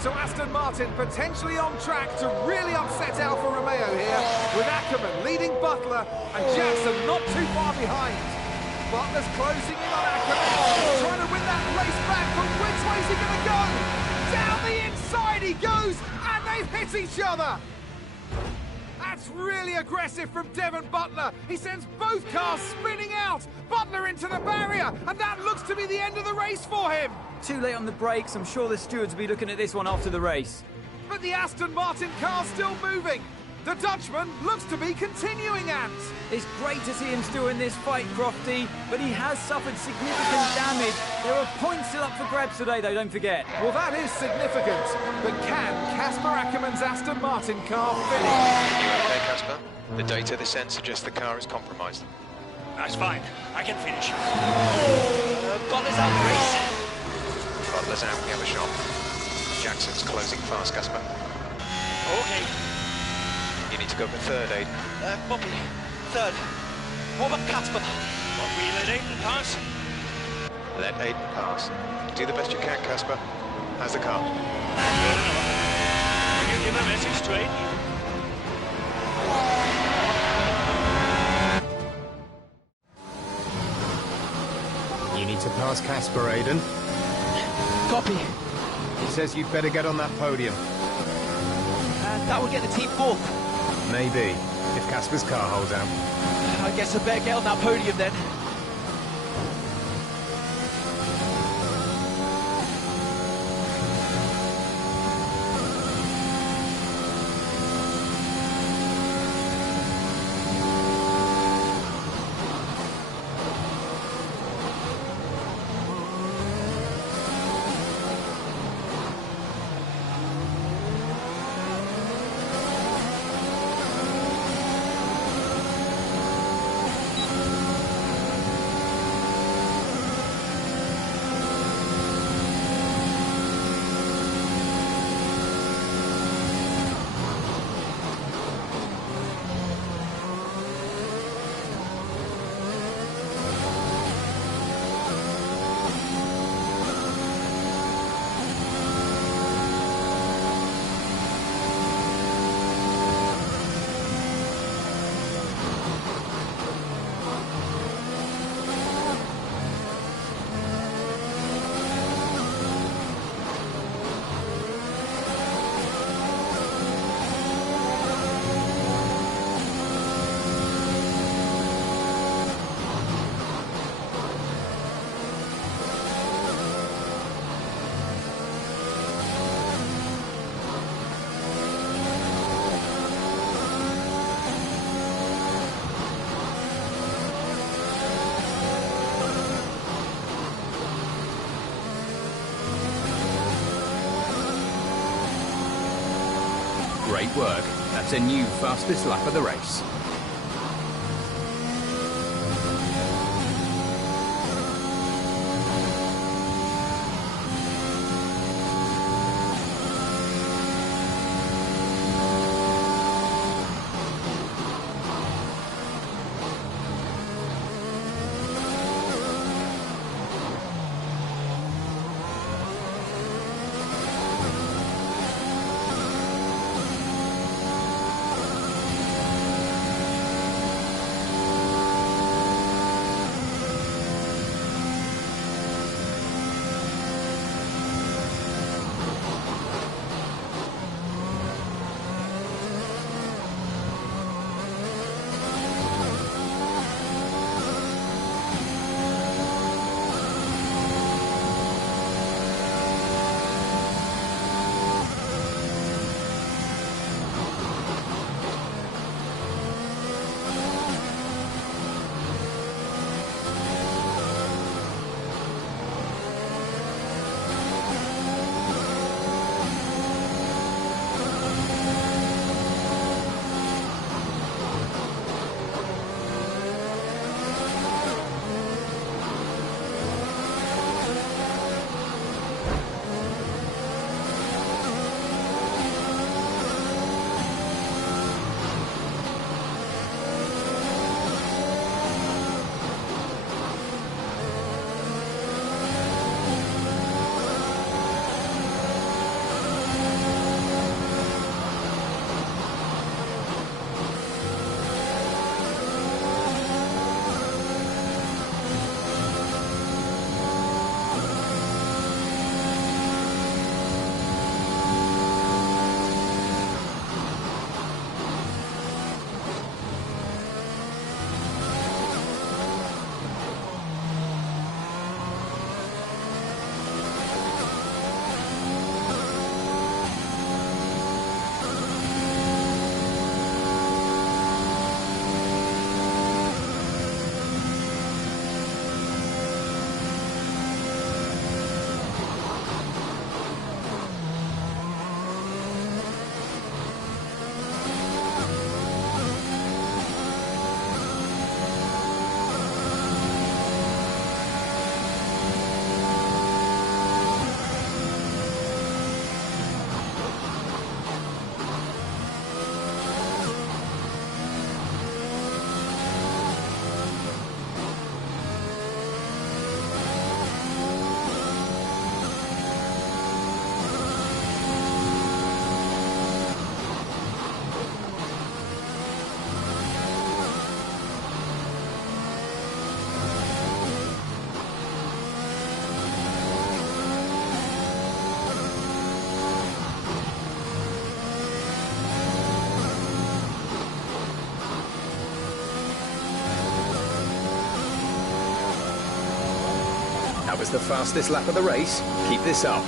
So Aston Martin potentially on track to really upset Alfa Romeo here, with Akkerman leading Butler and Jackson not too far behind. Butler's closing in on Akkerman, trying to win that race back, but which way's he going to go? Down the inside he goes, and they've hit each other! That's really aggressive from Devon Butler. He sends both cars spinning out. Butler into the barrier, and that looks to be the end of the race for him. Too late on the brakes. I'm sure the stewards will be looking at this one after the race. But the Aston Martin car's still moving. The Dutchman looks to be continuing, Ant. It's great to see him still in this fight, Crofty, but he has suffered significant damage. There are points still up for grabs today, though, don't forget. Well, that is significant. But can Casper Akkerman's Aston Martin car finish? You okay, Casper? The data this end suggests the car is compromised. That's fine. I can finish. Butler's out the race. Butler's out, we have a shot. Jackson's closing fast, Casper. Okay. You need to go for 3rd, Aiden. Bobby, 3rd. What about Casper? What, we let Aiden pass? Let Aiden pass. Do the best you can, Casper. How's the car? Good enough. Will you give a message to Aiden? You need to pass Casper, Aiden. Copy. He says you'd better get on that podium. That would get the team 4th. Maybe, if Casper's car holds out. I guess I better get on that podium then. Great work. That's a new fastest lap of the race. was the fastest lap of the race. Keep this up.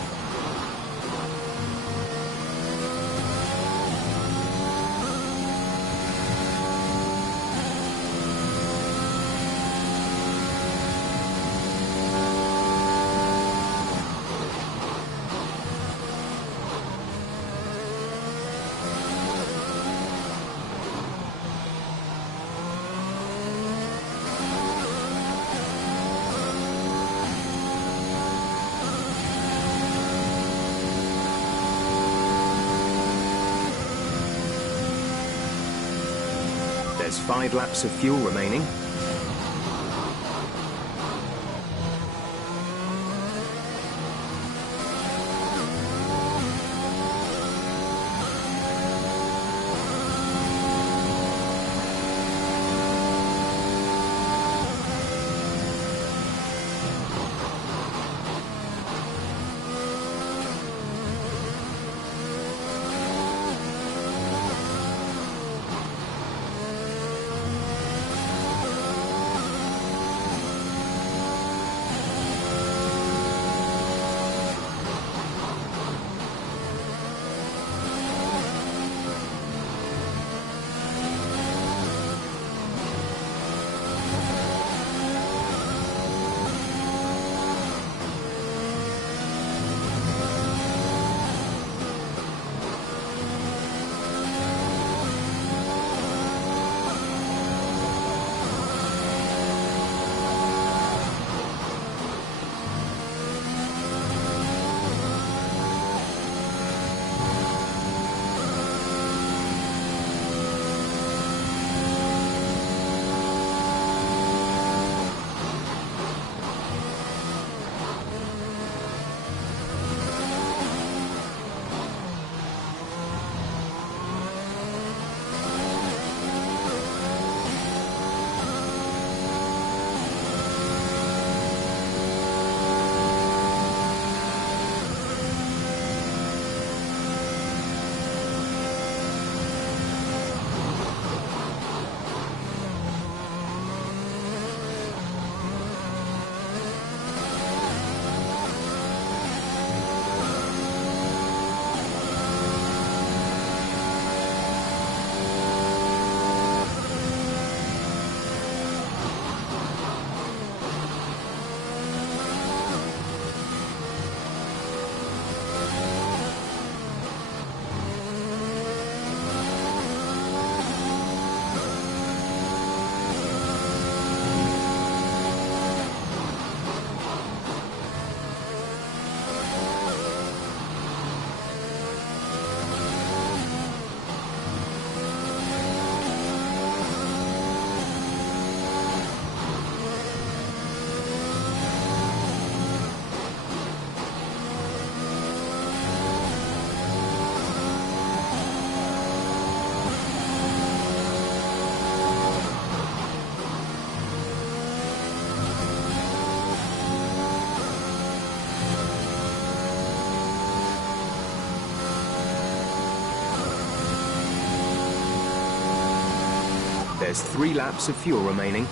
There's 5 laps of fuel remaining. There's 3 laps of fuel remaining.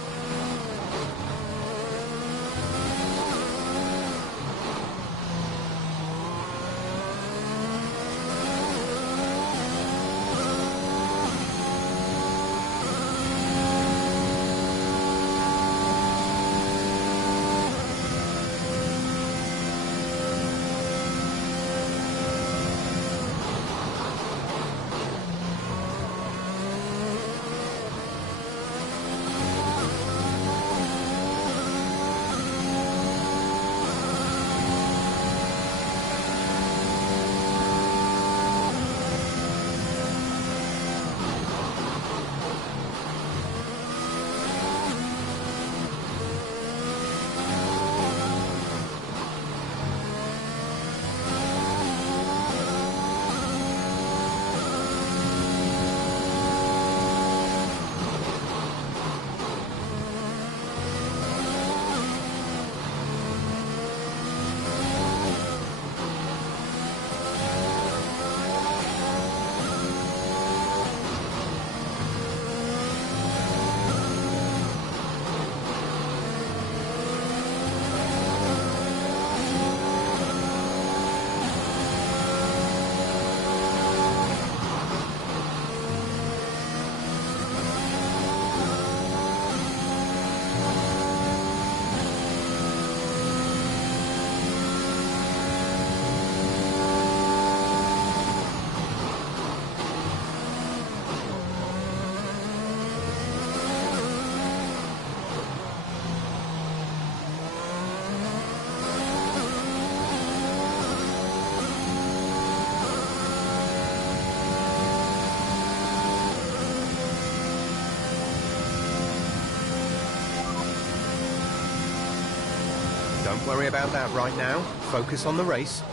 Don't worry about that right now. Focus on the race.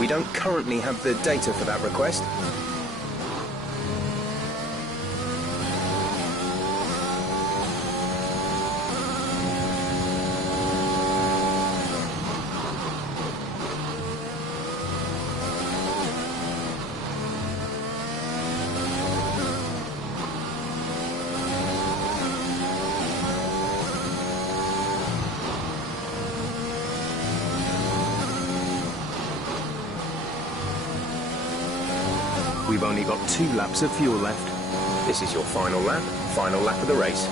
We don't currently have the data for that request. We've only got 2 laps of fuel left. This is your final lap of the race.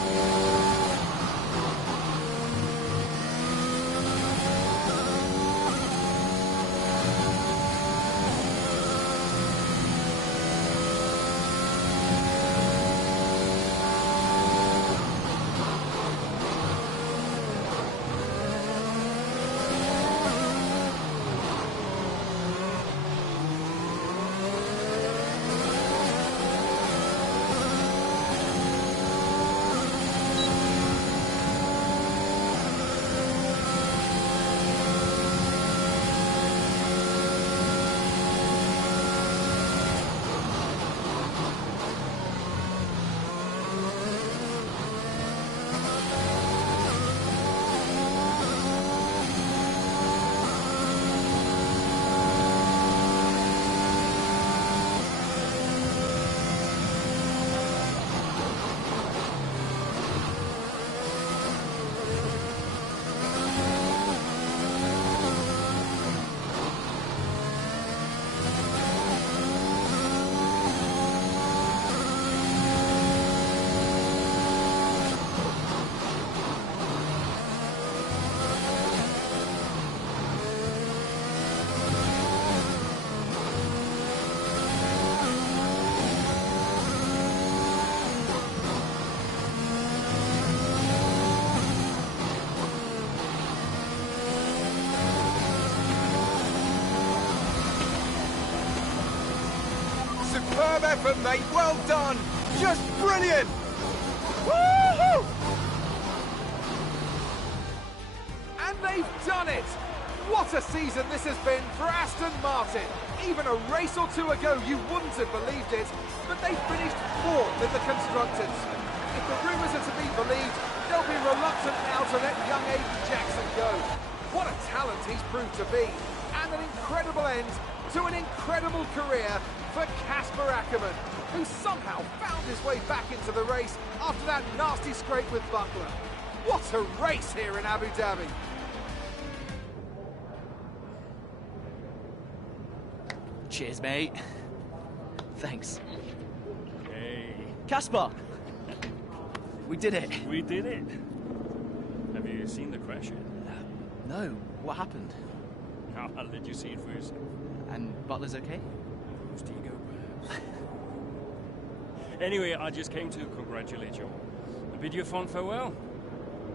Superb effort, mate. Well done. Just brilliant. Woohoo! And they've done it! What a season this has been for Aston Martin. Even a race or two ago, you wouldn't have believed it, but they finished 4th in the Constructors. If the rumours are to be believed, they'll be reluctant now to let young Aiden Jackson go. What a talent he's proved to be, and an incredible end to an incredible career for Casper Akkerman, who somehow found his way back into the race after that nasty scrape with Butler. What a race here in Abu Dhabi. Cheers, mate. Thanks. Hey. Casper! We did it. We did it. Have you seen the crash yet? No. What happened? I'll let you see it for yourself. And Butler's okay? Bruised ego, perhaps. Anyway, I just came to congratulate you all. And bid you a fond farewell.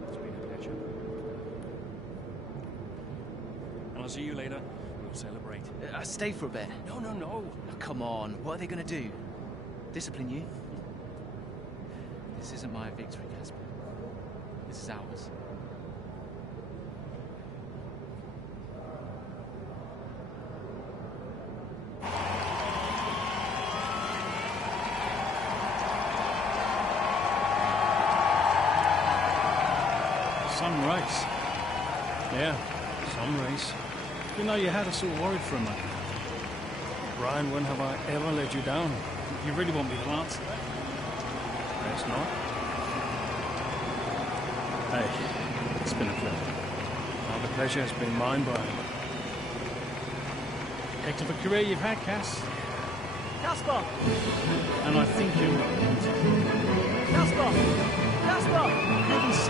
It's been a pleasure. And I'll see you later. We'll celebrate. Stay for a bit. No, no, no. Oh, come on. What are they going to do? Discipline you? This isn't my victory, Casper. This is ours. Some race. Yeah, some race. You know, you had us all worried for a moment. Brian, when have I ever let you down? You really want me to answer that? Perhaps not. Hey, it's been a pleasure. The pleasure has been mine, Brian. Heck of a career you've had, Cass. Casper! And I think you're right. Casper! Casper! Heaven's